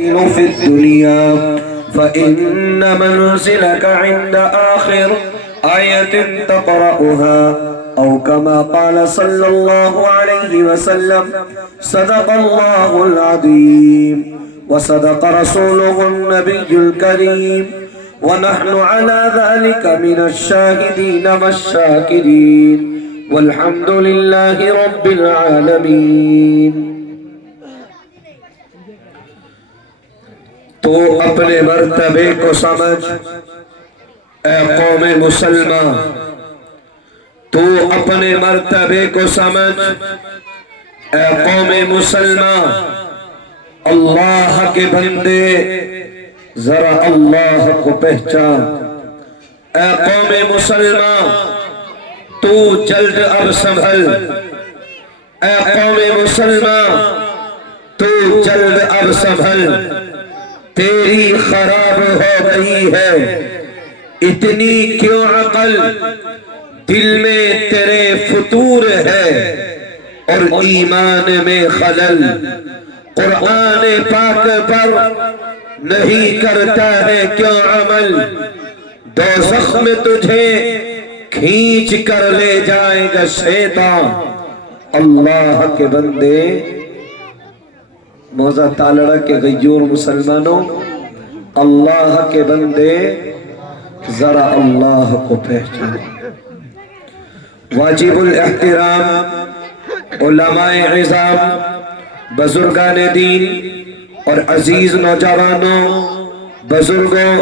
في الدنيا فإن منزلك عند آخر آية تقرأها أو كما قال صلى الله عليه وسلم صدق الله العظيم وصدق رسوله النبي الكريم ونحن على ذلك من الشاهدين والشاكرين والحمد لله رب العالمين۔ تو اپنے مرتبے کو سمجھ اے قوم مسلمہ، تو اپنے مرتبے کو سمجھ اے قوم مسلمہ، اللہ کے بندے ذرا اللہ کو پہچان۔ اے قوم مسلمہ تو جلد اب سنبھل، اے قوم مسلمہ تو جلد اب سنبھل، تیری خراب ہو گئی ہے اتنی کیوں عقل، دل میں تیرے فتور ہے اور ایمان میں خلل، قرآن پاک پر نہیں کرتا ہے کیوں عمل، دوزخ میں تجھے کھینچ کر لے جائے گا شیطان۔ اللہ کے بندے، موزہ تالڑا کے غیور مسلمانوں، اللہ کے بندے ذرا اللہ کو پہچان۔ واجب الاحترام علماء عظام، بزرگان دین اور عزیز نوجوانوں، بزرگوں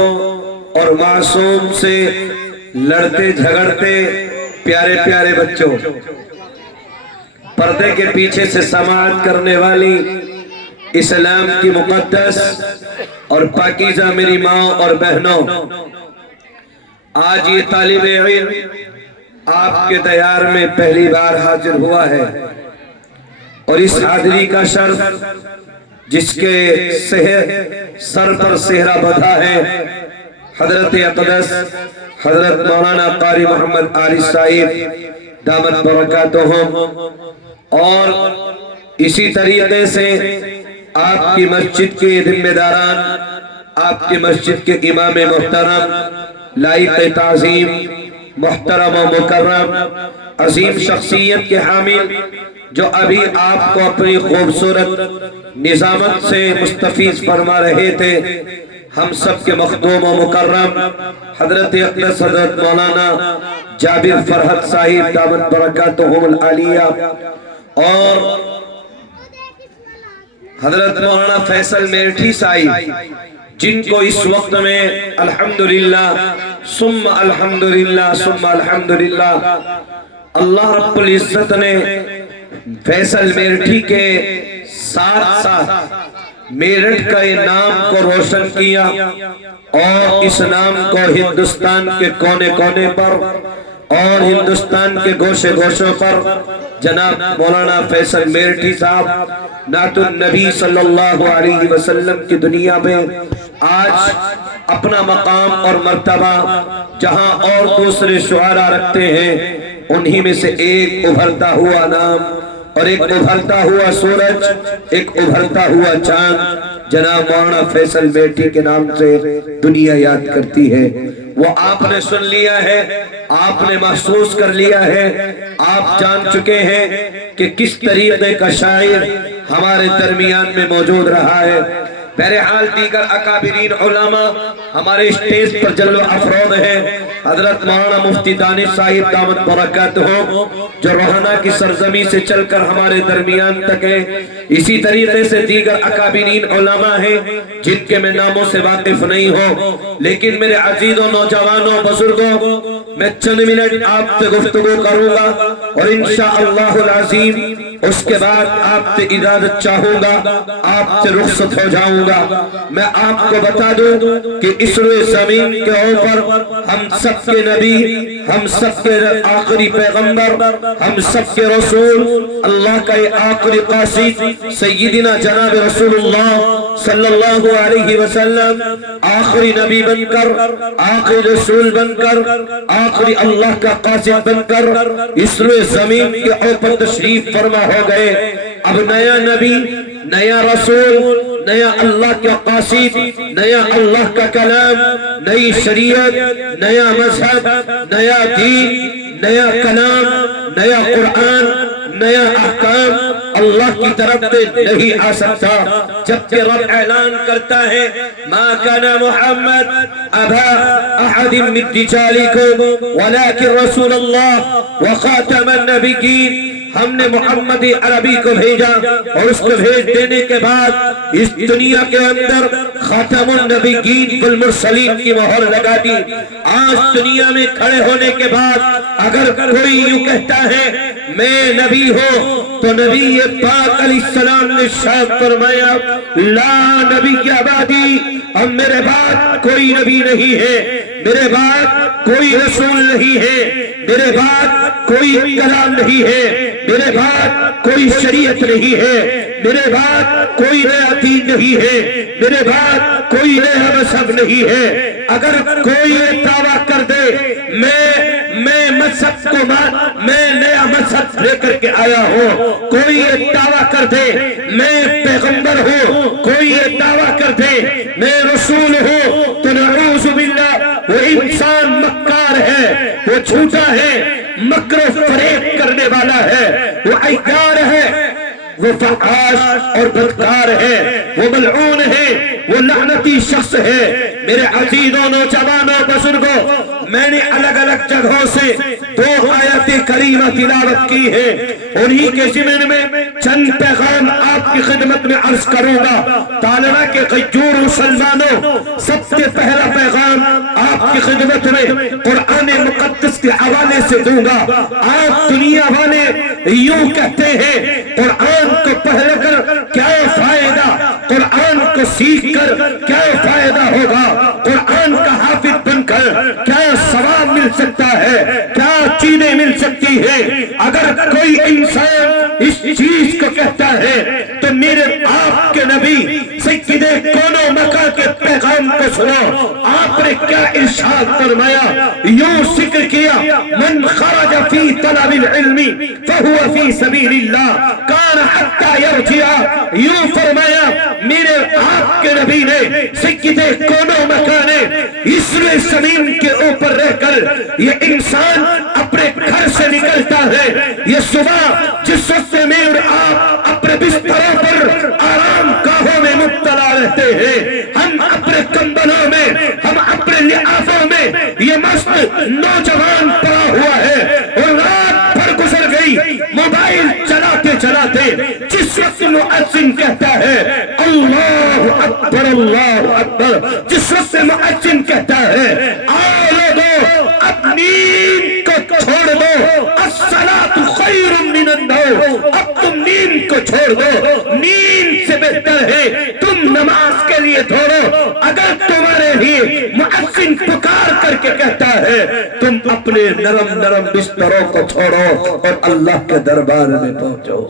اور معصوم سے لڑتے جھگڑتے پیارے پیارے بچوں، پردے کے پیچھے سے سماعت کرنے والی اسلام کی مقدس اور پاکیزہ میری ماں اور بہنوں، آج یہ طالب علم آپ کے دیار میں پہلی بار حاضر ہوا ہے، اور اس حاضری کا شرف جس کے سر پر سہرا بدھا ہے حضرت اقدس حضرت مولانا قاری محمد عارف صاحب دامت برکاتہم، اور اسی طریقے سے آپ کی مسجد کے ذمہ داران، آپ کی مسجد کے امام محترم، لائق تعظیم، محترم و مکرم، عظیم شخصیت کے حامل، جو ابھی آپ کو اپنی خوبصورت نظامت سے مستفیض فرما رہے تھے، ہم سب کے مخدوم و مکرم حضرت اقدس حضرت مولانا جابر فرحت صاحب دامت برکاتہم العالیہ، اور حضرت مولانا فیصل میرٹھی صاحب، جن کو اس وقت میں الحمدللہ ثم الحمدللہ ثم الحمدللہ اللہ رب العزت نے فیصل میرٹھی کے ساتھ ساتھ میرٹھ کا نام کو روشن کیا، اور اس نام کو ہندوستان کے کونے کونے پر اور ہندوستان کے گوشے گوشوں پر جناب مولانا فیصل میرٹھی صاحب نعت النبی صلی اللہ علیہ وسلم کی دنیا میں آج اپنا مقام اور مرتبہ جہاں اور دوسرے شعراء رکھتے ہیں، انہی میں سے ایک ابھرتا ہوا نام اور ایک ابھرتا ہوا سورج، ایک ابھرتا ہوا چاند جناب مولانا فیصل میرٹھی کے نام سے دنیا یاد کرتی ہے۔ وہ آپ نے سن لیا ہے، آپ نے محسوس کر لیا ہے، آپ جان چکے ہیں کہ کس طریقے کا شاعر ہمارے درمیان میں موجود رہا ہے۔ بہرحال دیگر اکابرین علماء ہمارے اسٹیج پر جلوہ افروز ہیں، حضرت مولانا مفتی دانش صاحب دامت برکاتہم، جو روہنا کی سرزمین سے چل کر ہمارے درمیان تک ہے۔ اسی طریقے سے دیگر اکابرین علماء ہیں جن کے میں ناموں سے واقف نہیں ہوں، لیکن میرے عزیز و نوجوانوں بزرگوں، میں چند منٹ آپ سے گفتگو کروں گا، اور انشاءاللہ العظیم اس کے بعد آپ سے اجازت چاہوں گا، آپ سے رخصت ہو جاؤں گا۔ میں آپ کو بتا دوں کہ اس روئے زمین کے اوپر ہم سب کے نبی، ہم سب کے آخری پیغمبر، ہم سب کے رسول، اللہ کا آخری قاصد سیدنا جناب رسول اللہ صلی اللہ علیہ وسلم آخری نبی بن کر، آخری رسول بن کر، آخری اللہ کا قاصد بن کر اس روئے زمین کے اوپر تشریف فرما ہو گئے۔ اب نیا نبی، نیا رسول، نیا اللہ کا قاصد، نیا اللہ کا کلام، نئی شریعت، نیا مذہب، نیا دین، نیا کلام، نیا قرآن، نیا احکام اللہ کی طرف سے نہیں آ سکتا جبکہ رب اعلان کرتا ہے ما کان محمد ابا احد من رجالکم ولکن رسول اللہ وخاتم النبیین۔ ہم نے محمد عربی کو بھیجا اور اس کو بھیج دینے کے بعد اس دنیا کے اندر خاتم النبیین والمرسلین کی مہر لگا دی۔ آج دنیا میں کھڑے ہونے کے بعد اگر کوئی یوں کہتا ہے میں نبی ہوں تو نبی پاک علیہ السلام نے ارشاد فرمایا لا نبی بعدی، اب میرے بعد کوئی نبی نہیں ہے، میرے بعد کوئی رسول نہیں ہے، میرے بعد کوئی کلام نہیں ہے، میرے بعد کوئی شریعت نہیں ہے، میرے بعد کوئی نیا دین نہیں ہے، میرے بعد کوئی نیا مذہب نہیں ہے۔ اگر کوئی یہ دعویٰ کر دے میں مذہب کو میں نیا مذہب لے کر کے آیا ہوں، کوئی یہ دعویٰ کر دے میں پیغمبر ہوں، کوئی یہ دعویٰ کر دے میں رسول ہوں، تو نعوذ باللہ وہ انسان مکار ہے، وہ جھوٹا ہے، مکر و فریب کرنے والا ہے، وہ عیار ہے، وہ فحاش اور بدکار ہے، وہ ملعون ہے، وہ لعنتی شخص ہے۔ میرے عزیزوں، نوجوانوں، بزرگوں، میں نے الگ الگ جگہوں سے 2 آیات کریمہ تلاوت کی ہے، انہی کے ضمن میں چند پیغام آپ کی خدمت میں عرض کروں گا۔ طالبہ کے غیور مسلمانوں، سب سے پہلا پیغام آپ کی خدمت میں قرآن مقدس کے حوالے سے دوں گا۔ آپ دنیا والے یوں کہتے ہیں قرآن کو پڑھ کر کیا فائدہ، قرآن کو سیکھ کر کیا فائدہ ہوگا، قرآن کا حافظ بن کر کیا ثواب مل سکتا ہے، کیا چیزیں مل سکتی ہے۔ اگر کوئی انسان اس چیز کو کہتا ہے تو میرے آپ کے نبی سید کون و مکان کے پیغام کو سنو۔ آپ نے کیا ارشاد فرمایا، یوں ذکر کیا من خرج فی طلب العلم فہو فی سبیل اللہ کان حتی یرجع، یوں فرمایا میرے آپ کے نبی نے سید کون و مکان اس زمین کے اوپر رہ کر یہ انسان اپنے گھر سے نکلتا ہے، یہ صبح جس وقت میں اور آپ اپنے بستروں پر آرام گاہوں میں مبتلا رہتے ہیں، ہم اپنے کمبلوں میں، ہم اپنے لحافوں میں، یہ مست نوجوان پڑا ہوا ہے اور رات بھر گزر گئی موبائل چلاتے چلاتے، جس وقت مؤذن کہتا ہے اللہ اکبر اللہ اکبر، جس وقت مؤذن کہتا ہے آؤ لوگو اب نیند کو چھوڑ دو، الصلاۃ خیر من النوم، اب تم نیند کو چھوڑ دو، نیند سے بہتر ہے تم نماز کے لیے دوڑو۔ اگر تمہارے لیے مؤذن پکار کر کے کہتا ہے تم اپنے نرم نرم بستروں کو چھوڑو اور اللہ کے دربار میں پہنچو۔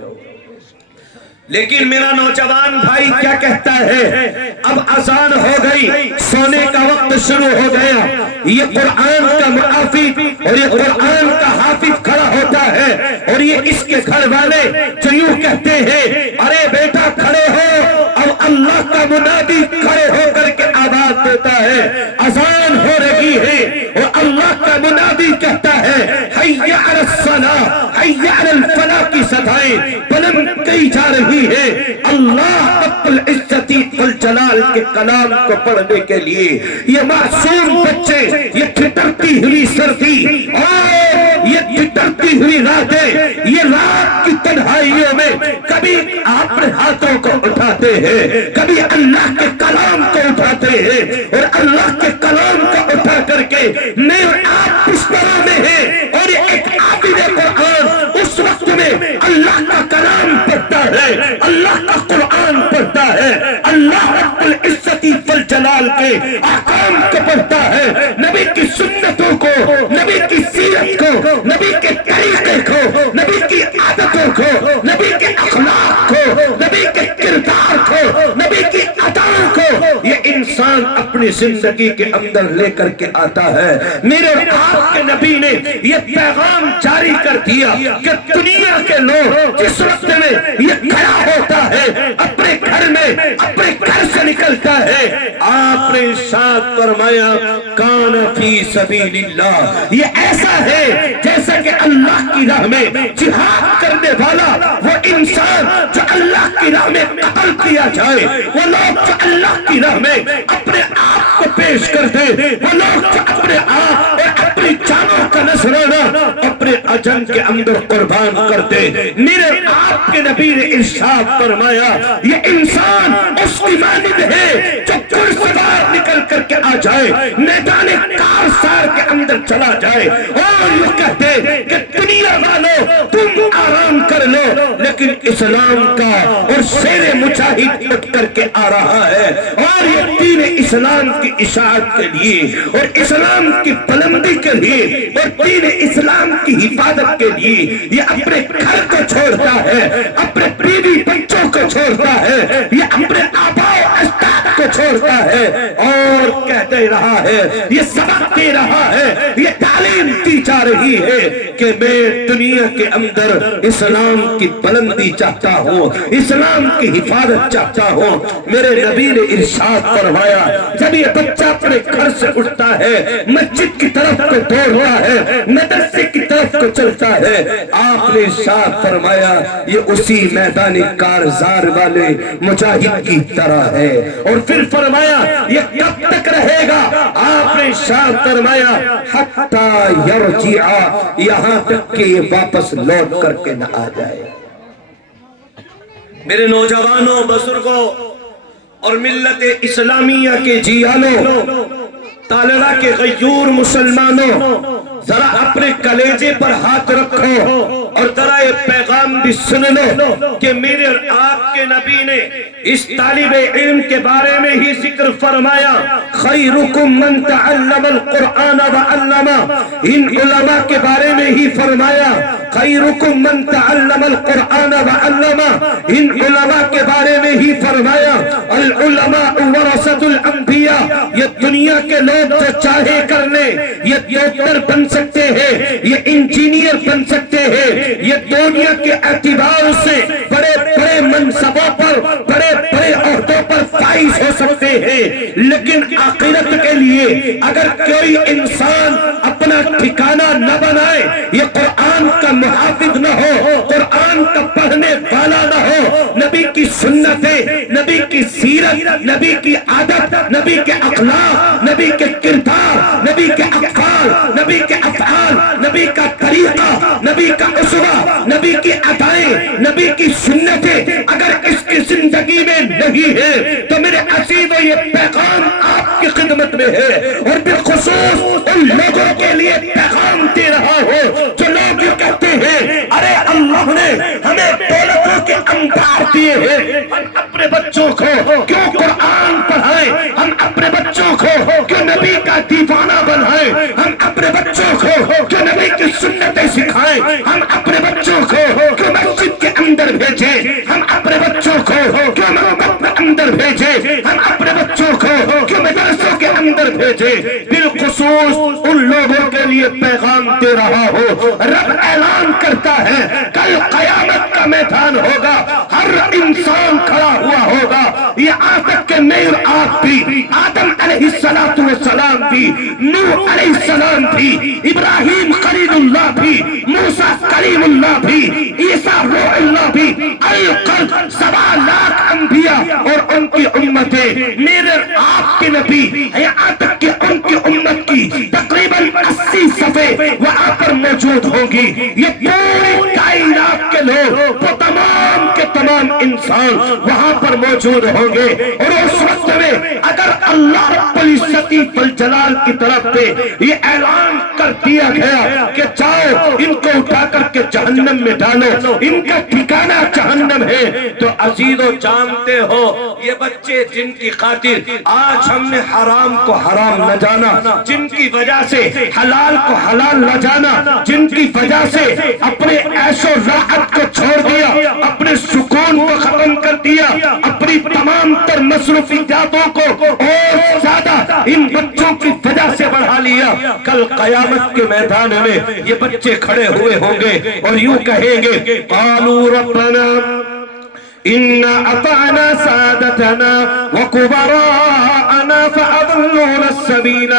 لیکن میرا نوجوان بھائی کیا کہتا ہے، اب اذان ہو گئی، سونے کا وقت شروع ہو گیا، یہ قرآن کا محافظ اور یہ قرآن کا حافظ کھڑا ہوتا ہے اور یہ اس کے گھر والے جو یوں کہتے ہیں ارے بیٹا کھڑے ہو، اب اللہ کا منادی کھڑے ہو کر کے آواز دیتا ہے، اذان ہو رہی ہے اور اللہ کا منادی کہتا ہے حی علی الصلاۃ، حی علی الفلاح کی صدائیں بلند کی جا رہی ہے۔ اللہ رب العزت والجلال کے کلام کو پڑھنے کے لیے یہ معصوم بچے، یہ ٹھٹرتی ہوئی سردی اور یہ ٹھٹرتی ہوئی راتیں، یہ رات کی تنہائیوں میں کبھی اپنے ہاتھوں کو اٹھاتے ہیں، کبھی اللہ کے کلام کو اٹھاتے ہیں اور اللہ کے کلام کو اٹھا کر کے میں اور آپ بستروں میں ہیں اور ایک عابد قرآن اس وقت میں اللہ کا کلام پڑھتا ہے، اللہ کا قرآن پڑھتا ہے، اللہ رب العزت والجلال کے احکام کو پڑھتا ہے، نبی کی سنتوں کو، نبی کی سیرت کو، نبی کے طریقے کو، نبی کی عادتوں کو، نبی کے اخلاق کو، نبی کے کردار کو، نبی کی اداؤں کو، یہ انسان انسان اپنی زندگی کے اندر لے کر کے آتا ہے۔ میرے آپ کے نبی نے یہ پیغام جاری کر دیا کہ دنیا کے لوگ جس وقت میں یہ کھڑا ہوتا ہے اپنے گھر میں، اپنے گھر سے نکلتا ہے، آپ نے ارشاد فرمایا کان فی سبیل اللہ، یہ ایسا ہے جیسا کہ اللہ کی راہ میں جہاد کرنے والا وہ انسان جو اللہ کی راہ میں قتل کیا جائے، وہ لوگ جو اللہ کی راہ میں اپنے آپ کو پیش کر دے، وہ لوگ جو اپنے آپ اور اپنی جانوں کا نذرانہ اپنے اجن کے اندر قربان کر دے۔ میرے آپ کے نبی نے ارشاد فرمایا یہ انسان اس کی مانند ہے جو گھڑسوار نکل کر کے آ جائے، میدان کارسار کے اندر چلا جائے اور یہ کہتے کہ دنیا والوں تم آرام کر لو، لیکن اسلام کا اور شیر مجاہد اٹھ کر کے آ رہا ہے اور یہ دین اسلام کی اشاعت کے لیے اور اسلام کی بلندی کے لیے اور دین اسلام کی حفاظت کے لیے یہ اپنے گھر کو چھوڑتا ہے، اپنے بیوی بچوں کو چھوڑتا ہے، یہ اپنے آباء و اجداد کو چھوڑتا ہے اور کہتے رہا ہے، یہ سبق دے رہا ہے، یہ تعلیم دی جا رہی ہے کہ میں دنیا کے اندر اسلام کی بلندی چاہتا ہوں، اسلام کی حفاظت چاہتا ہوں۔ میرے نبی نے ارشاد فرمایا جب یہ بچہ اپنے گھر سے اٹھتا ہے، مسجد کی طرف کو دوڑتا ہے، مدرسے کی طرف کو چلتا ہے، آپ نے ارشاد فرمایا یہ اسی میدان کارزار والے مجاہد کی طرح ہے۔ اور پھر فرمایا یہ کب تک رہے گا؟ آپ نے ارشاد فرمایا حتی یرجع، یہاں تک کہ یہ واپس لوٹ کر کے نہ آ جائے۔ میرے نوجوانوں، بزرگوں اور ملت اسلامیہ کے جیانوں، طالبہ کے غیور مسلمانوں، ذرا اپنے کلیجے پر ہاتھ رکھو اور ذرا یہ پیغام بھی سن لو کہ میرے اور آپ کے نبی نے اس طالب علم کے بارے میں ہی ذکر فرمایا خیرکم من تعلم القرآن وعلمہ، ان علماء کے بارے میں ہی فرمایا خیرکم من تعلم القرآن وعلمہ، ان علماء کے بارے میں ہی فرمایا العلماء ورثۃ الانبیاء، یہ دنیا کے لوگ جو چاہے کرنے، یہ ڈاکٹر بن سکتے ہیں، یہ انجینئر بن سکتے ہیں، یہ دنیا کے اعتبار سے بڑے بڑے منصبوں پر، بڑے بڑے عہدوں پر فائز ہو سکتے ہیں، لیکن آخرت کے لیے اگر کوئی انسان اپنا ٹھکانہ نہ بنائے، یہ قرآن کا محافظ نہ ہو، قرآن کا پڑھنے والا نہ ہو، نبی کی سنتیں، نبی کی سیرت، نبی کی عادت، نبی کے اخلاق، نبی کے کردار، نبی کے اقوال، نبی کے افعال، نبی کا طریقہ، نبی کا اسوہ، نبی کی ادائیں، نبی کی سنتیں اگر اس کی زندگی میں نہیں ہے تو میرے عزیزو یہ پیغام آپ کی خدمت میں ہے اور بالخصوص ان لوگوں کے لیے پیغام دے رہا ہو جو لوگ یہ کہتے ہیں ارے اللہ نے ہمیں دولتوں کے انبار دیے ہیں، ہم اپنے بچوں کو کیوں قرآن پڑھائیں، ہم اپنے بچوں کو کیوں نبی کا دیوانہ بنائیں، ہم اپنے بچوں کو کیوں نبی کی سنتیں سکھائیں، ہم اپنے بچوں کو کیوں مسجد کے اندر بھیجیں، ہم اپنے بچوں کو کیوں مکتب کے اندر بھیجیں، ہم اپنے بچوں کو کیوں مدرسوں کے اندر بھیجیں۔ بالخصوص ان لوگوں کے لیے پیغام دے رہا ہو، رب اعلان کرتا ہے کل قیامت کا میدان ہوگا، ہر انسان کھڑا ہوا ہوگا، یہ آدم کے میر آپ بھی، آدم علیہ السلام بھی، نوح علیہ السلام بھی، ابراہیم خلیل اللہ بھی، موسیٰ کلیم اللہ بھی، عیسیٰ روح اللہ بھی، القلب 1.25 انبیاء اور ان کی امتیں، میرے آپ کے نبی یہاں تک کہ ان کی امت کی تقریباً 80 صفحے وہاں پر موجود ہوں گی۔ یہ پوری کائنات کے لوگ، وہ تمام کے تمام انسان وہاں پر موجود ہوں گے اور اس وقت میں اگر اللہ رب العزت والجلال کی طرف سے یہ اعلان کر دیا گیا کہ جاؤ ان کو اٹھا کر کے جہنم میں ڈالو، ان کا ٹھکانہ جہنم ہے، تو عزیزو جانتے ہو یہ بچے جن کی خاطر آج ہم نے حرام کو حرام نہ جانا، جن کی وجہ سے حلال کو حلال نہ جانا، جن کی وجہ سے اپنے عیش و راحت کو چھوڑ دیا، اپنے سکون کو ختم کر دیا، اپنی تمام تر مصروفیاتوں کو اور ان بچوں کی وجہ سے بڑھا لیا. کل قیامت کے میدان میں یہ بچے کھڑے ہوئے ہوں گے اور یوں کہیں گے قالوا ربنا إنا أطعنا سادتنا وكبراءنا فأضلونا السبيل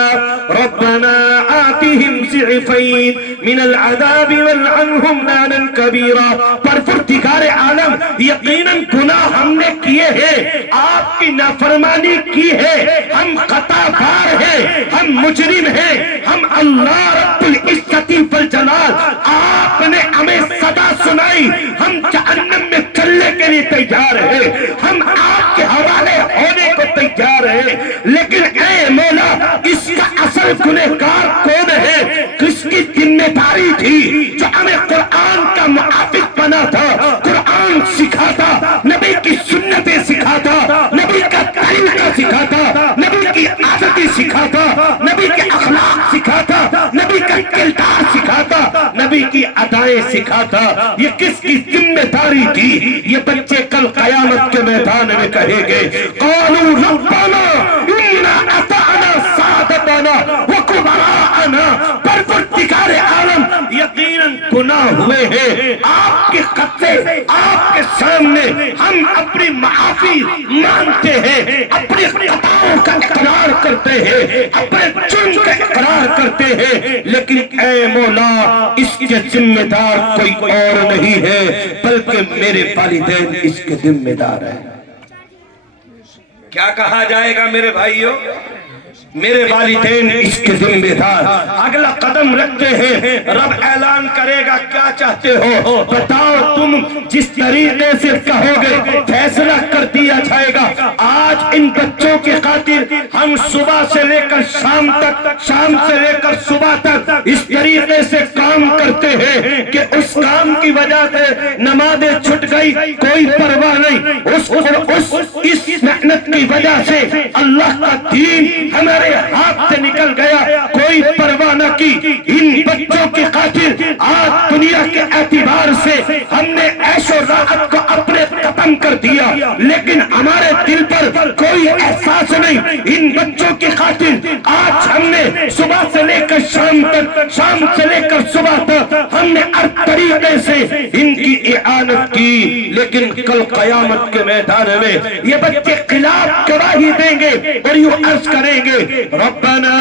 ربنا آتهم ضعفين من العذاب والعنهم لعنا كبيرا. پروردگار عالم یقیناً گناہ ہم نے کیے ہیں، آپ کی نافرمانی کی ہے، ہم خطا کار ہیں، ہم مجرم ہیں، ہم اللہ رب العزت والجلال آپ نے ہمیں صدا سنائی، ہم جہنم میں چلنے کے لیے تیار ہے، ہم آپ کے حوالے ہونے کو تیار ہے. لیکن اے مولا اس کا اصل گنہگار کون ہے؟ کس کی ذمہ داری تھی جو ہمیں قرآن کا محافظ بنا تھا، قرآن سکھاتا، نبی کی سنتیں سکھاتا، نبی کا طریقہ سکھاتا، نبی کی عادتیں سکھاتا، نبی کے اخلاق سکھاتا، نبی کا کردار سکھاتا، نبی کی ادائیں سکھاتا. یہ کس کی ذمہ داری تھی؟ یہ بچے کل قیامت کے میدان میں کہیں گے قالوا ربنا انا اطعنا سادتنا وكبراءنا. پروردگار عالم یقیناً گناہ ہوئے ہیں آپ کے خط سے، آپ کے سامنے ہم اپنی معافی مانگتے ہیں، اپنی خطاؤں کا اقرار کرتے ہیں، اپنے جرم کا اقرار کرتے ہیں. لیکن اے مولا اس کے ذمہ دار کوئی اور نہیں ہے بلکہ میرے والدین اس کے ذمہ دار ہیں. کیا کہا جائے گا میرے بھائیوں؟ میرے والدین اس کے ذمہ دار. اگلا قدم رکھتے ہیں، رب اعلان کرے گا کیا چاہتے ہو بتاؤ، تم جس طریقے سے کہو گے فیصلہ کر دیا جائے گا. آج ان بچوں کی خاطر ہم صبح سے لے کر شام تک، شام سے لے کر صبح تک اس طریقے سے کام کرتے ہیں کہ اس کام کی وجہ سے نمازیں چھٹ گئی کوئی پرواہ نہیں، اس محنت کی وجہ سے اللہ کا دین ہمیں ہاتھ سے نکل گیا کوئی پرواہ نہ کی. ان بچوں کی خاطر آج دنیا کے اعتبار سے ہم نے عیش و راحت کو اپنے ختم کر دیا، لیکن ہمارے دل پر کوئی احساس نہیں. ان بچوں کی خاطر آج ہم نے صبح سے لے کر شام تک، شام سے لے کر صبح تک ہم نے ہر طریقے سے ان کی اعانت کی. لیکن کل قیامت کے میدان میں یہ بچے خلاف گواہی دیں گے اور یوں عرض کریں گے ربنا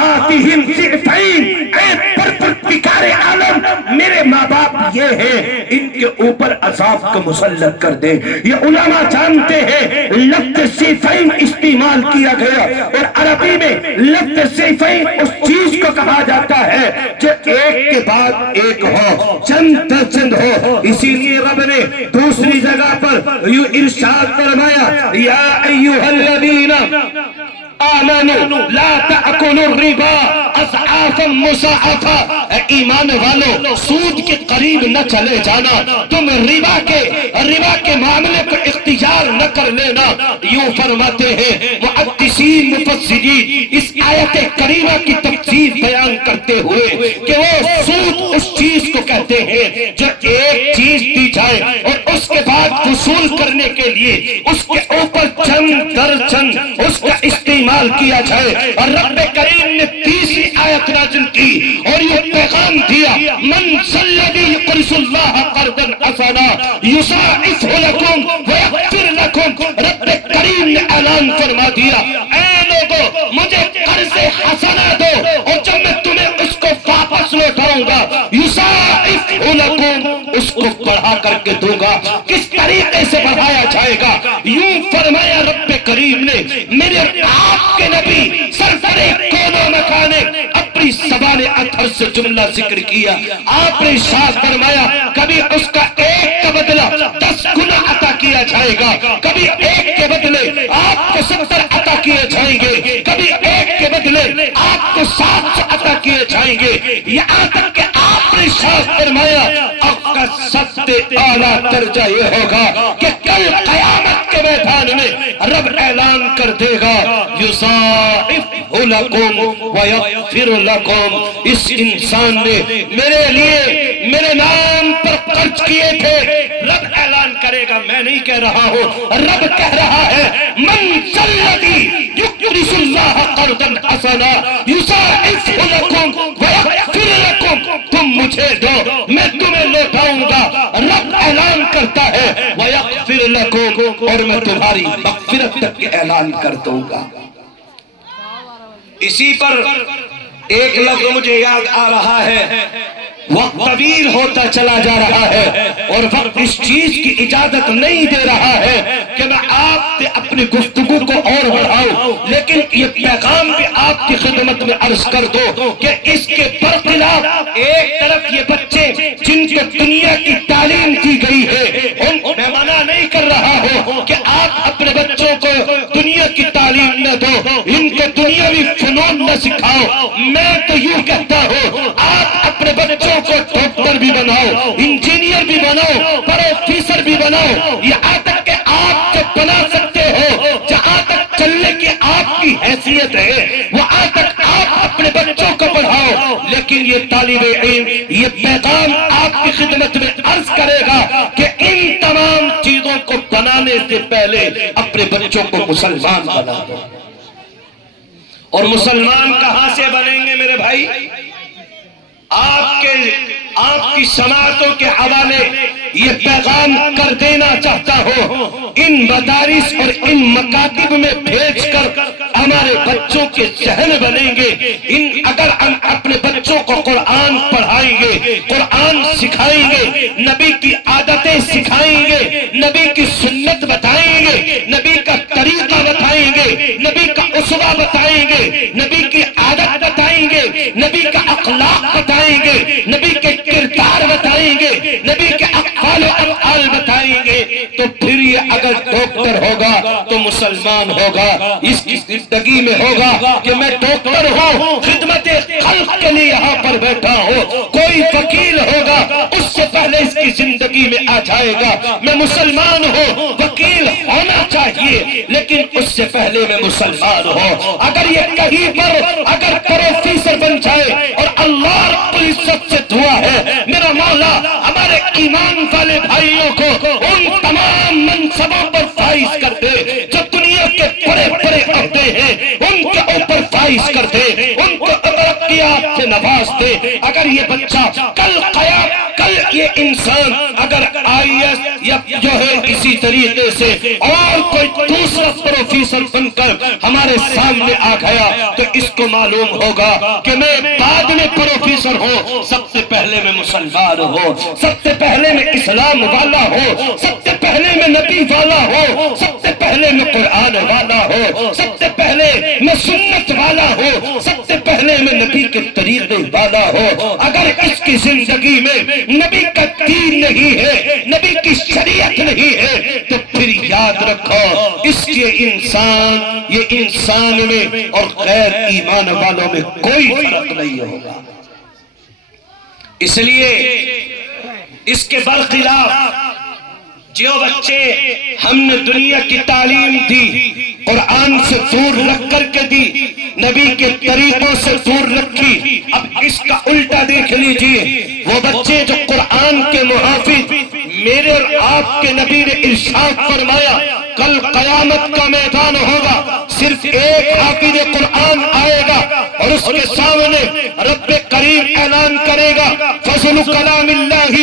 آتهم ضعفین. اے پروردگار عالم میرے ماں باپ یہ ہیں، ان کے اوپر عذاب کو مسلط کر دے. یہ علماء جانتے ہیں لفظ ضعفین استعمال کیا گیا اور عربی میں لفظ ضعفین اس چیز کو کہا جاتا ہے جو ایک کے بعد ایک ہو، چند در چند ہو. اسی لیے رب نے دوسری جگہ پر یوں ارشاد فرمایا یا ایھا الذین آمنوا لا تأکلوا الربا اضعافا مضاعفا. ایمان والو سود کے قریب نہ چلے جانا، تم ربا کے معاملے کو اختیار نہ کر لینا. یوں فرماتے ہیں محدثین مفسرین اس آیت کریمہ کی تفسیر بیان کرتے ہوئے کہ وہ سود اس چیز کو کہتے ہیں جو ایک چیز دی جائے اور اس کے بعد وصول کرنے کے لیے اس کے اوپر چند در چند اس کا استعمال کیا جائے. اور رب کریم نے تیسری آیت نازل کی اور یہ پیغام دیا من ذی یقرض اللہ قرضا حسنا یضاعفہ لکم ویغفر لکم. رب کریم نے اعلان فرما دیا اے لوگو مجھے قرض حسنا دو اور جب میں تمہیں اس کو واپس لوٹاؤں گا یضاعفہ لکم اس کو بڑھا کر کے دوں گا. کس طریقے سے بڑھایا جائے گا؟ یوں فرمایا رب کریم نے میرے آپ کے نبی سرسر کون و مکانے اپنی زبان اطہر سے جملہ ذکر کیا. آپ نے ارشاد فرمایا کبھی اس کا ایک کا بدلہ 10 گنا عطا کیا جائے گا، کبھی ایک کے بدلے آپ کو 70 عطا کیے جائیں گے، کبھی ایک کے بدلے آپ کو 700 عطا کیے جائیں گے. یہاں تک کہ آپ نے ارشاد فرمایا آپ کا سب سے اعلیٰ درجہ یہ ہوگا کہ کل قیامت کے میدان میں رب اعلان کر دے گا یضاعفہ لکم ویغفر لکم. اس انسان نے میرے لیے میرے نام پر خرچ کیے تھے. رب اعلان کرے گا، میں نہیں کہہ رہا ہوں، رب کہہ رہا ہے من ذی یقرض اللہ قرضا قرضا حسنا یضاعفہ لکم ویغفر لکم، تم مجھے دو میں تمہیں لوٹاؤں گا، رب اعلان کرتا ہے ویغفر لکم، اور میں تمہاری مغفرت تک کے اعلان کر دوں گا۔ اسی پر ایک لفظ مجھے یاد آ رہا ہے، وقت طویل ہوتا چلا جا رہا ہے اور وقت اس چیز کی اجازت نہیں دے رہا ہے کہ میں آپ سے اپنی گفتگو کو اور بڑھاؤں، لیکن یہ پیغام بھی آپ کی خدمت میں عرض کر دو کہ اس کے برخلاف ایک طرف یہ بچے جن کو دنیا کی تعلیم دی گئی ہے، میں منع نہیں کر رہا ہوں کہ آپ اپنے بچوں کو دنیا کی تعلیم نہ دو، ان کو دنیاوی فنون نہ سکھاؤ، میں تو یوں کہتا ہوں آپ اپنے بچوں کو ڈاکٹر بھی بناؤ، انجینئر بھی بناؤ، پروفیسر بھی بناؤ، یہاں تک کہ آپ جو بنا سکتے ہو، جہاں تک چلنے کی آپ کی حیثیت ہے وہاں تک آپ اپنے بچوں کو پڑھاؤ، لیکن یہ طالب علم یہ پیغام آپ کی خدمت میں عرض کرے گا کہ ان تمام چیزوں کو بنانے سے پہلے اپنے بچوں کو مسلمان بنا دو۔ اور مسلمان کہاں سے بنیں گے میرے بھائی؟ آپ کی سماعتوں کے حوالے یہ پیغام کر دینا چاہتا ہوں، ان مدارس اور ان مکاتب میں بھیج کر ہمارے بچوں کے ذہن بنیں گے۔ اگر ہم اپنے بچوں کو قرآن پڑھائیں گے، قرآن سکھائیں گے، نبی کی عادتیں سکھائیں گے، نبی کی سنت بتائیں گے، نبی کا طریقہ بتائیں گے، نبی کا اسوہ بتائیں گے، نبی کی عادت بتائیں گے، نبی کا اخلاق بتائیں گے، نبی کے کردار بتائیں گے، نبی کے اقوال و افعال بتائیں گے، تو پھر یہ اگر ڈاکٹر ہوگا تو مسلمان ہوگا، اس کی زندگی میں ہوگا کہ میں ڈاکٹر ہوں، خدمت خلق کے لیے یہاں پر بیٹھا ہوں، کوئی وکیل ہوگا اس سے پہلے اس کی زندگی میں آ جائے گا میں مسلمان ہوں، وکیل ہونا چاہیے لیکن اس سے پہلے میں مسلمان ہوں۔ اگر یہ کہیں پر اگر پروفیسر بن جائے اور اللہ رب العزت سے دعا ہے میرا مولا ہمارے ایمان والے بھائیوں کو ان تمام منصبوں پر فائز کر دے جو دنیا کے بڑے بڑے عہدے ہیں ان کے اوپر فائز کر دے، ان کو ترقیات سے نواز دے۔ اگر یہ بچہ کل یہ انسان اگر IAS یا جو ہے اسی طریقے سے اور کوئی دوسرا پروفیسر بن کر ہمارے سامنے آ گیا تو اس کو معلوم ہوگا کہ میں بعد میں پروفیسر ہوں، سب سے پہلے میں مسلمان ہوں، سب سے پہلے میں اسلام والا ہوں، سب سے پہلے میں نبی والا ہوں، سب سے پہلے میں قرآن والا ہوں، سب سے پہلے میں سنت والا ہوں، سب سے پہلے میں نبی کے طریقے والا ہوں۔ اگر اس کی زندگی میں نبی کا دین نہیں ہے، نبی کی شریعت نہیں ہے تو پھر یاد رکھو اس کے یہ انسان میں اور غیر ایمان والوں میں کوئی فرق نہیں ہوگا۔ اس لیے اس کے برخلاف جو بچے ہم نے دنیا کی تعلیم دی، قرآن سے دور رکھ کر کے دی، نبی کے طریقوں سے دور رکھی، اب اس کا الٹا دیکھ لیجئے، وہ بچے جو قرآن کے محافظ، میرے اور آپ کے نبی نے ارشاد فرمایا کل قیامت کا میدان ہوگا، صرف ایک حافظ قرآن آئے گا اور اس کے سامنے رب کریم اعلان کرے گا فضل کلام اللہ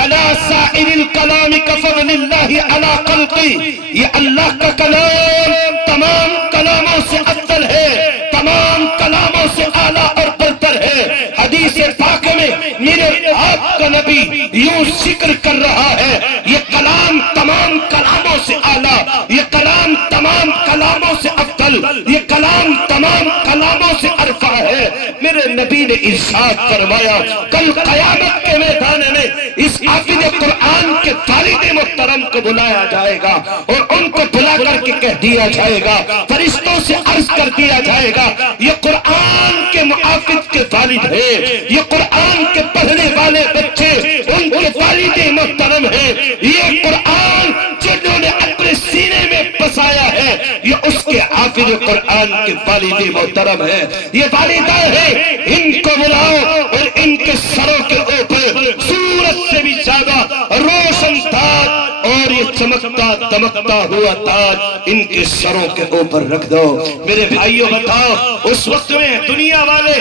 علی سائر الکلام کفضل اللہ علی خلقی، یہ اللہ کا کلام تمام کلاموں سے افضل ہے، تمام کلاموں سے اعلیٰ اور برتر ہے۔ حدیث پاک میں میرے آپ کا نبی یوں ذکر کر رہا ہے یہ کلام تمام کلاموں سے اعلیٰ، یہ کلام تمام کلاموں سے افضل، یہ کلام تمام کلاموں سے ارفع ہے۔ میرے نبی نے ارشاد فرمایا کل قیامت کے میدان میں اس حافظ قرآن کے والد محترم کو بلایا جائے گا اور ان کو بلا کر کے کہہ دیا جائے گا، فرشتوں سے عرض کر دیا جائے گا یہ قرآن کے محافظ کے والد ہیں، یہ قرآن کے پڑھنے والے بچے ان کے والد محترم ہیں، یہ قرآن جنہوں نے اپنے سینے میں بسایا ہے یہ اس کے حافظ قرآن کے والد محترم ہیں، یہ والدہ ہیں، ان کو بلاؤ اور ان کے سروں کے اوپر سورج سے بھی زیادہ روشن تاج اور یہ چمکتا دمکتا ہوا تاج ان کے سروں کے اوپر رکھ دو۔ میرے بھائیوں بتاؤ، اس وقت میں دنیا والے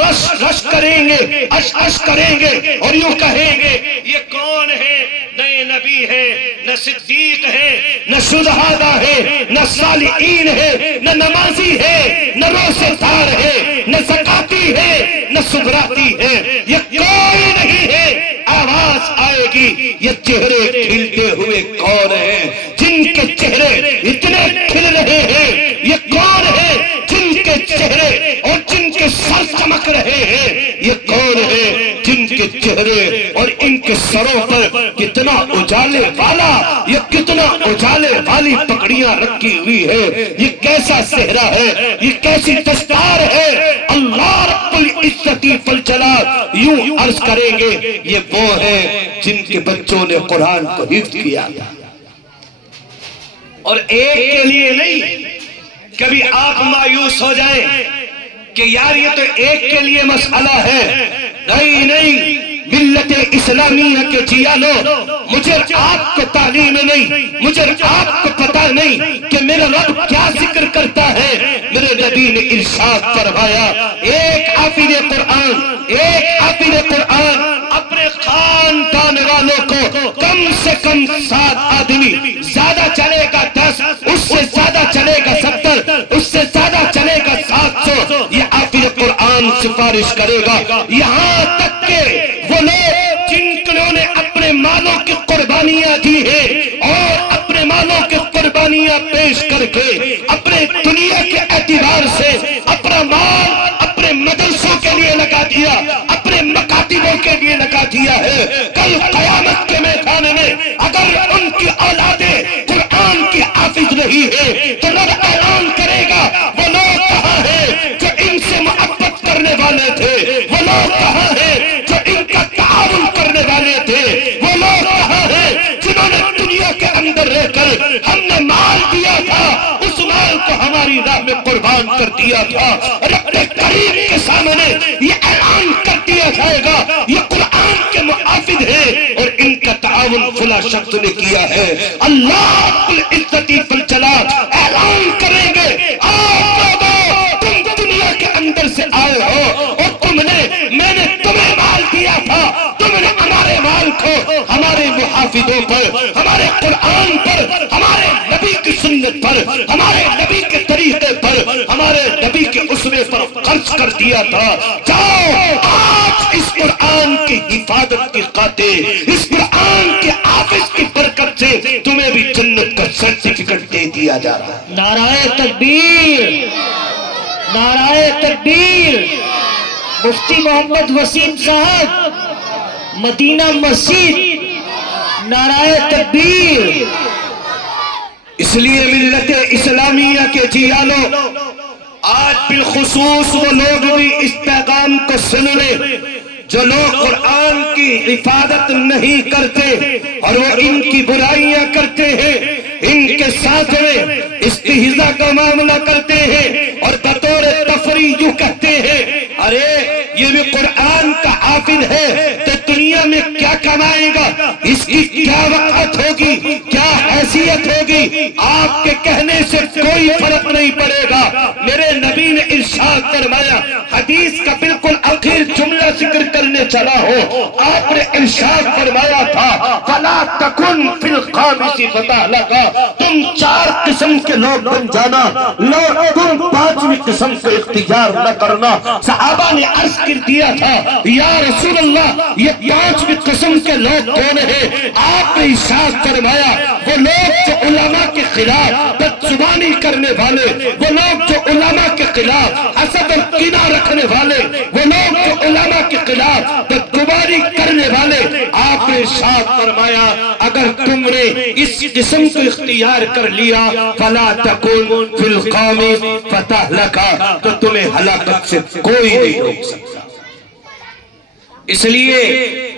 رش رش کریں گے، اش اش کریں گے اور یوں کہیں گے یہ کون ہے؟ نہ یہ نبی ہے، نہ صدیق ہے، نہ شہداء ہے، نہ صالحین ہے، نہ نمازی ہے، نہ روزہ دار ہے، نہ زکاتی ہے، نہ سبراتی ہے، یہ کوئی نہیں ہے۔ آواز آئے گی یہ چہرے کھلتے ہوئے کون ہیں؟ جن کے چہرے اتنے کھل رہے ہیں، یہ کون ہے؟ جن کے چہرے اور جن کے سر چمک رہے ہیں، یہ کون ہے؟ جن کے چہرے اور ان کے سروں پر کتنا اجالے والا، یہ کتنا اجالے والی پگڑیاں رکھی ہوئی ہے، یہ کیسا صحرا ہے، یہ کیسی دستار ہے۔ اللہ رب العزت والجلال یوں عرض کریں گے یہ وہ ہیں جن کے بچوں نے قرآن کو حفظ کیا، اور ایک کے لیے نہیں۔ کبھی آپ مایوس ہو جائیں کہ یار یہ تو ایک کے لیے مسئلہ ہے، نہیں نہیں، ملت اسلامیہ کے جیالو، مجھے آپ کو تعلیم نہیں، مجھے آپ کو پتہ نہیں کہ میرا رب کیا ذکر کرتا ہے۔ میرے نبی نے ارشاد فرمایا، ایک حافظ قرآن اپنے خاندان والوں کو کم سے کم 7 آدمی، زیادہ چلے گا 10، اس سے زیادہ چلے گا 70، اس سے زیادہ چلے گا 700، یہ حافظ قرآن سفارش کرے گا۔ یہاں تک کہ وہ لوگ جنہوں نے اپنے مالوں کی قربانیاں دی ہیں اور اپنے مالوں کی قربانیاں پیش کر کے اپنے دنیا کے اعتبار سے اپنا مال اپنے مدرسوں کے لیے لگا دیا، اپنے مکاتبوں کے لیے لگا دیا ہے، کل قیامت کے میدان میں اگر ان کی اولادیں قرآن کی حافظ نہیں ہے تو رب اعلان کرے گا وہ لوگ کہاں ہیں جو ان سے محبت کرنے والے تھے، وہ لوگ کہاں ہیں جو ان کا تعاون کرنے والے تھے، وہ لوگ کہاں ہیں جنہوں نے دنیا کے اندر رہ کر ہم نے مال دیا تھا، اس مال کو ہماری راہ میں قربان کر دیا تھا۔ رب کریم کے سامنے یہ اعلان کر دیا جائے گا یہ قرآن کے محافظ ہیں اور ان کا تعاون فلاں شخص نے کیا ہے۔ اللہ رب العزت والجلال اعلان کریں گے، آپ لوگوں تم دنیا کے اندر سے آئے ہو اور تم نے، میں نے تمہیں مال دیا تھا، تم نے ہمارے مال کو ہمارے محافظوں پر، ہمارے قرآن پر، ہمارے نبی کی سنت پر، ہمارے نبی کے طریقے پر، ہمارے نبی کے اسوے پر خرچ کر دیا تھا۔ جاؤ آج اس قرآن کی حفاظت کی خاطر، اس قرآن کے حافظ کی برکت سے تمہیں بھی جنت کا سرٹیفکیٹ دے دیا جا رہا ہے۔ نعرہ تکبیر، نعرہ تکبیر۔ مفتی محمد وسیم صاحب، مدینہ مسجد، نعرہ تکبیر۔ اس لیے ملت اسلامیہ کے جیالو، آج بالخصوص وہ لوگ بھی اس پیغام کو سن لیں جو لوگ قرآن کی حفاظت نہیں کرتے اور وہ ان کی برائیاں کرتے ہیں، ان کے ساتھ میں استہزاء کا معاملہ کرتے ہیں اور بطور تفریح یوں کہتے ہیں ارے یہ بھی قرآن کا حافظ ہے تو دنیا میں کیا کمائے گا، اس کی کیا وقت ہوگی، کیا حیثیت ہوگی۔ آپ کے کہنے سے کوئی فرق نہیں پڑے گا۔ میرے نبی نے ارشاد فرمایا، حدیث کا بالکل آخر جملہ ذکر کرنے چلا ہو، آپ نے ارشاد فرمایا تھا فَلَا تَكُنْ فِي الْخَامِسِ فَتَهْلَكَ، تم 4 قسم کے لوگ بن جانا، تم 5ویں قسم کو اختیار نہ کرنا۔ صحابہ نے عرض کر دیا تھا یا رسول اللہ یہ 5ویں قسم کے لوگ کون ہیں؟ آپ نے ارشاد فرمایا وہ لوگ جو علماء کے خلاف بدزبانی کرنے والے، وہ لوگ جو علماء کے خلاف حسد اور کینہ رکھنے والے، وہ لوگ جو علماء کے خلاف بدگمانی کرنے والے۔ آپ نے ارشاد فرمایا اگر تم نے اس قسم کو اختیار کر لیا فَلَا تَكُنْ فِي الْقَوْمِ فَتَهْلَكَ، تو تمہیں ہلاکت سے کوئی نہیں روک سکتا۔ اس لیے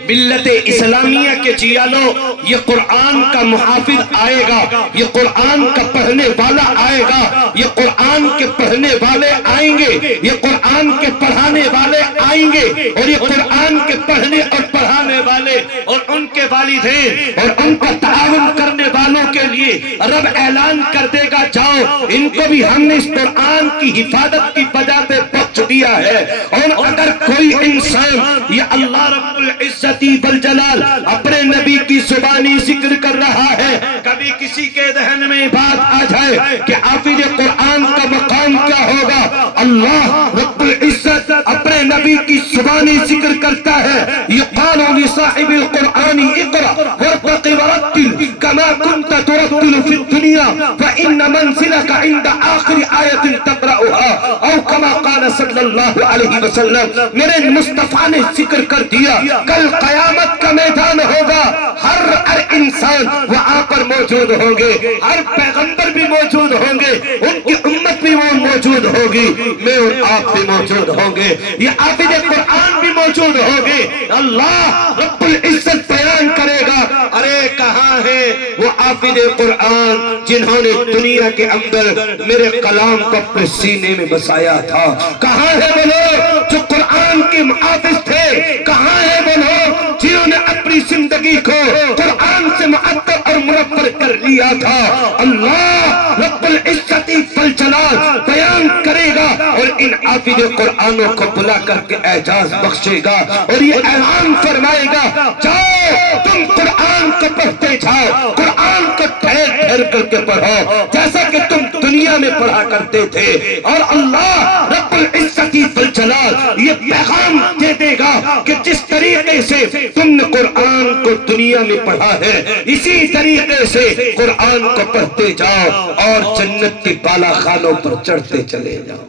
ملت اسلامیہ کے جیالو، یہ قرآن کا محافظ آئے گا، یہ قرآن کا پڑھنے والا آئے گا، یہ قرآن کے پڑھنے والے آئیں گے، یہ قرآن کے پڑھانے والے آئیں گے، اور یہ قرآن کے پڑھنے اور پڑھانے والے اور ان کے والدین اور ان کا تعاون کرنے والوں کے لیے رب اعلان کر دے گا، جاؤ ان کو بھی ہم نے اس قرآن کی حفاظت کی وجہ پہ بخش دیا ہے۔ اور اگر کوئی انسان یہ اللہ رب العزت والجلال اپنے نبی کی زبانی ذکر کر رہا ہے، کبھی کسی کے ذہن میں بات آ جائے کہ حافظ قرآن کا مقام کیا ہوگا، اللہ رب العزت اپنے نبی کی زبانی ذکر کرتا ہے، یقال لصاحب القرآن اقرأ وارتق ورتل كما كنت ترتل في الدنيا فإن منزلك عند آخر آية تقرأها او كما قال صلی اللہ علیہ وسلم۔ میرے مصطفیٰ نے ذکر کر دیا کل قیامت کا میدان ہوگا، ہر انسان وہاں پر موجود ہوں گے، ہر پیغمبر بھی موجود ہوں گے، ان کی امت بھی وہ موجود ہوگی، میں اور آپ بھی موجود ہوں گے، یہ حافظ قرآن بھی موجود ہوں گے۔ اللہ رب العزت بیان کرے گا، ارے کہاں ہے وہ حافظ قرآن جنہوں نے دنیا کے اندر میرے کلام کو اپنے سینے میں بسایا تھا؟ کہاں ہے وہ لوگ جو قرآن کے محافظ تھے؟ کہاں ہے وہ لوگ جنہوں نے اپنی زندگی کو قرآن سے معطر اور منور کر لیا تھا؟ اللہ رب العزت والجلال بیان کرے گا اور ان حافظ قرآنوں کو بلا کر کے اعزاز بخشے گا اور یہ اعلان فرمائے گا، جاؤ تم قرآن کو پڑھتے جاؤ، قرآن کو ٹھہر ٹھہر کر کے پڑھو جیسا کہ تم دنیا میں پڑھا کرتے تھے۔ اور اللہ رب العزت والجلال یہ پیغام دے دے گا کہ جس طریقے سے تم نے قرآن کو دنیا میں پڑھا ہے، اسی طریقے سے قرآن کو پڑھتے جاؤ اور جنت کی بالا خانوں پر چڑھتے چلے جاؤ۔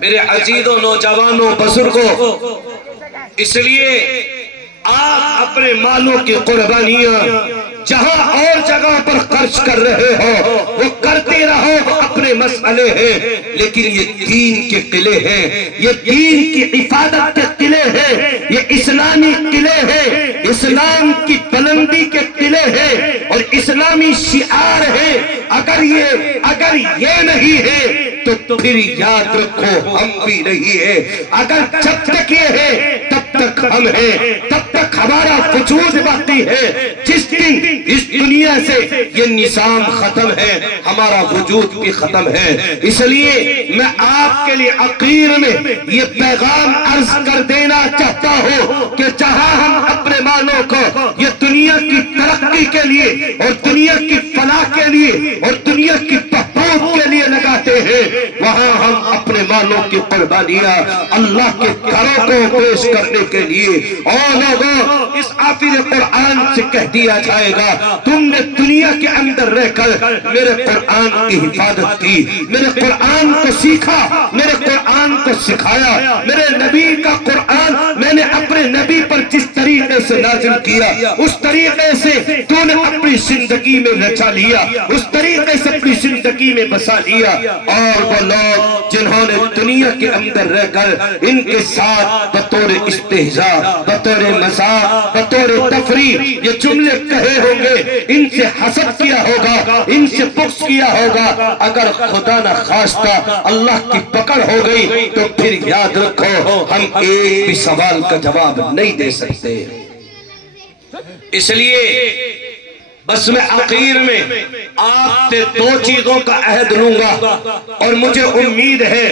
میرے عزیزوں، نوجوانوں، بزرگوں، اس لیے آپ اپنے مالوں کی قربانیاں جہاں اور جگہ پر خرچ کر رہے ہو وہ کرتے رہو، وہ اپنے مسئلے ہیں، لیکن یہ دین کے قلعے ہیں، یہ دین کی حفاظت کے قلعے ہیں، یہ اسلامی قلعے ہیں، اسلام کی بلندی کے قلعے ہیں اور اسلامی شعار ہیں۔ اگر یہ نہیں ہے تو پھر یاد رکھو ہم بھی نہیں ہے۔ اگر جب تک یہ ہے تب تک ہم ہیں، تب تک ہمارا وجود باقی ہے۔ جس دن اس دنیا سے یہ نظام ختم ہے ہمارا وجود بھی ختم ہے۔ اس لیے میں آپ کے لیے آخر میں یہ پیغام عرض کر دینا چاہتا ہوں کہ جہاں ہم اپنے مالوں کو یہ دنیا کی ترقی کے لیے اور دنیا کی فلاح کے لیے اور دنیا کی بہبود کے لیے لگاتے ہیں، وہاں ہم اپنے مالوں کی قربانیاں اللہ کے گھروں کو پیش کرنے کے لیے اور لوگوں اس حافظ قرآن سے کہہ دیا جائے گا، تم نے دنیا کے اندر رہ کر میرے قرآن کی حفاظت کی، میرے قرآن کو سیکھا، میرے قرآن کو سکھایا، میرے نبی کا قرآن میں نے اپنے نبی پر جس طریقے سے نازل کیا اس طریقے سے تو نے اپنی زندگی میں رچا لیا، اس طریقے سے اپنی زندگی میں بسا لیا۔ اور وہ لوگ جنہوں نے دنیا کے اندر رہ کر ان کے ساتھ بطور استہزاء، بطور مذاق، بطور تفریح یہ جملے کہے ہوں گے، ان سے حسد کیا ہوگا، ان سے بغض کیا ہوگا، اگر خدا نہ خواستہ اللہ کی پکڑ ہو گئی تو پھر یاد رکھو ہم ایک بھی سوال کا جواب نہیں دے سکتے۔ اس لیے بس میں آخر میں آپ سے دو چیزوں کا عہد لوں گا اور مجھے امید ہے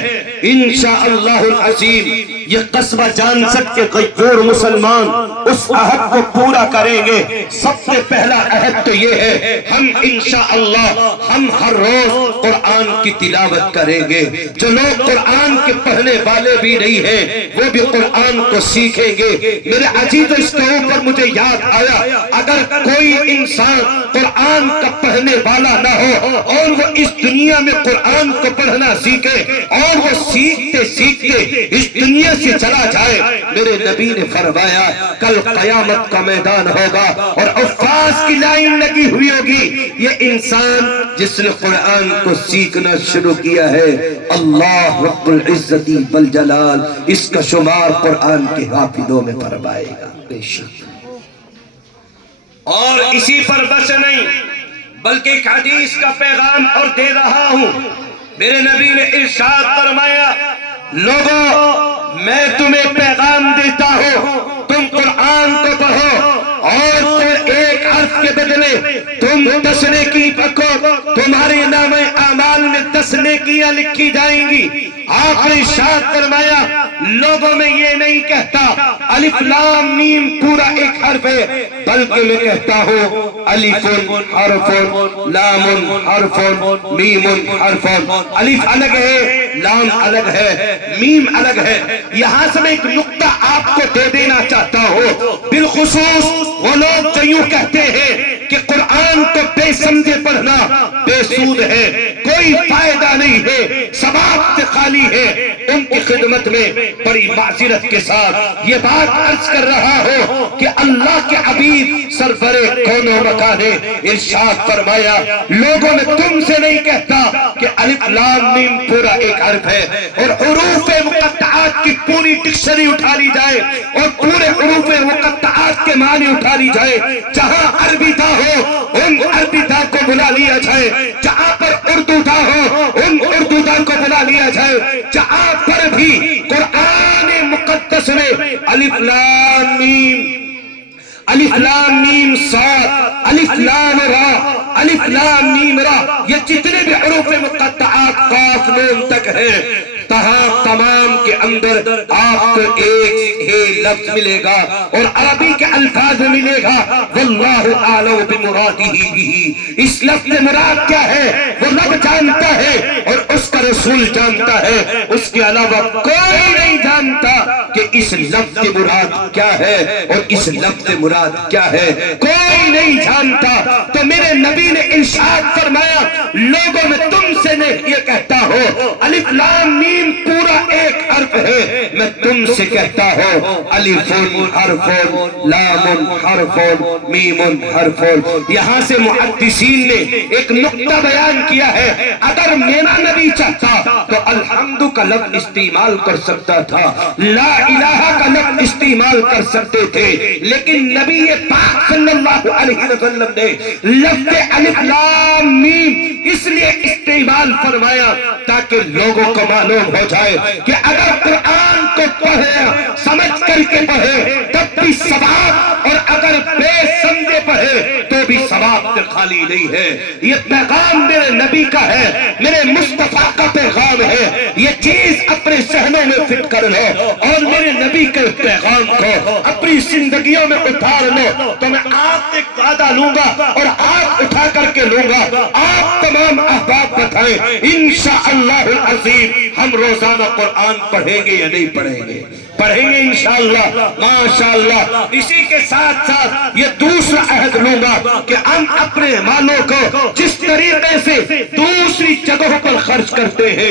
انشاءاللہ العظیم یہ قصبہ جان سکتے غیور مسلمان اس عہد کو پورا کریں گے۔ سب سے پہلا عہد تو یہ ہے ہم انشاءاللہ ہم ہر روز قرآن کی تلاوت کریں گے۔ جو لوگ قرآن کے پڑھنے والے بھی نہیں ہیں وہ بھی قرآن کو سیکھیں گے۔ میرے عزیز اس کے اوپر مجھے یاد آیا اگر کوئی انسان قرآن کا پڑھنے والا نہ ہو اور وہ اس دنیا میں قرآن کو پڑھنا سیکھے اور وہ سیکھتے سیکھتے اس دنیا سے چلا جائے، میرے نبی نے فرمایا کل قیامت کا میدان ہوگا اور عفاظ کی لائن لگی ہوئی ہوگی، یہ انسان جس نے قرآن کو سیکھنا شروع کیا ہے، اللہ رب العزت والجلال اس کا شمار قرآن کے حافظوں میں فرمائے گا بے شک۔ اور اسی پر بس نہیں بلکہ ایک حدیث کا پیغام اور دے رہا ہوں۔ میرے نبی نے ارشاد فرمایا لوگوں میں تمہیں پیغام دیتا ہوں، تم قرآن کو پڑھو اور پھر ایک حرف کے بدلے تم 10 نیکی پکو، تمہارے نام اعمال میں 10 نیکیاں لکھی جائیں گی۔ آپ نے ارشاد فرمایا لوگوں میں یہ نہیں کہتا الف لام میم پورا ایک حرف ہے، بلکہ میں کہتا ہوں الف حرف لام حرف میم حرف، الف الگ ہے، لام الگ ہے، میم الگ ہے۔ یہاں سے میں ایک نقطہ آپ کو دے دینا چاہتا ہوں، بالخصوص وہ لوگ جو یوں کہتے ہیں کہ قرآن کو بے سمجھے پڑھنا بے سود ہے، کوئی فائدہ نہیں ہے، ثواب سے خالی ہے، ان کی خدمت میں بڑی معذرت کے ساتھ یہ بات عرض کر رہا ہوں کہ اللہ کے حبیب سرور کون و مکان نے ارشاد فرمایا لوگوں میں تم سے نہیں کہتا کہ الف لام میم پورا ایک حرف ہے، اور حروف مقطعات کی پوری ڈکشنری اٹھا لی جائے اور پورے حروف مقطعات کے معنی اٹھا لی جائے، جہاں عربی تھا ہو ان عربی تھا کو بلا لیا جائے، جہاں پر اردو تھا ہو ان اردو تھا کو بلا لیا جائے، جہاں پر بھی قرآن مقدس میں الف لام میم الف لام میم صاد الف لام را الف لام میم را یہ جتنے بھی حروف مقطعات قاف نون تک ہیں، تمام کے اندر آپ کو ایک ہی لفظ ملے گا اور عربی کے الفاظ ملے گا واللہ اعلم بمرادہ بھی، اس لفظ مراد کیا ہے وہ رب جانتا ہے اور اس کا رسول جانتا ہے، اس کے علاوہ کوئی نہیں جانتا کہ اس لفظ مراد کیا ہے اور اس لفظ مراد کیا ہے، کوئی نہیں جانتا۔ تو میرے نبی نے ارشاد فرمایا لوگوں میں تم سے یہ کہتا ہو الف لام میم پورا ایک حرف ہے، میں تم سے کہتا ہوں الف حرف لام حرف میم حرف۔ یہاں سے محدثین نے ایک نقطہ بیان کیا ہے، اگر میرا نبی چاہتا تو الحمد کا لفظ استعمال کر سکتا تھا، لا الہ کا لفظ استعمال کر سکتے تھے، لیکن نبی پاک صلی اللہ علیہ وسلم نے لفظ الف لام میم اس لیے استعمال فرمایا تاکہ لوگوں کو معلوم ہو جائے کہ اگر قرآن کو پڑھے سمجھ کر کے پڑھے تب بھی ثواب، اور اگر بے سمجھے پڑھے تو بھی ثواب سے خالی نہیں ہے۔ یہ پیغام میرے نبی کا ہے، میرے مصطفیٰ کا پیغام ہے، یہ چیز اپنے ذہنوں میں فٹ کر لو اور میرے نبی کے پیغام کو اپنی زندگیوں میں اتار لو، تو میں آپ ایک وعدہ لوں گا اور آپ اٹھا کر کے لوں گا، آپ تمام احباب بتائیں انشاءاللہ العظیم ہم روزانہ قرآن پڑھیں گے یا نہیں پڑھیں گے؟ پڑھیں گے انشاءاللہ ماشاءاللہ۔ اسی کے ساتھ ساتھ یہ دوسرا عہد لوں گا کہ ہم اپنے مالوں کو جس طریقے سے دوسری جگہوں پر خرچ کرتے ہیں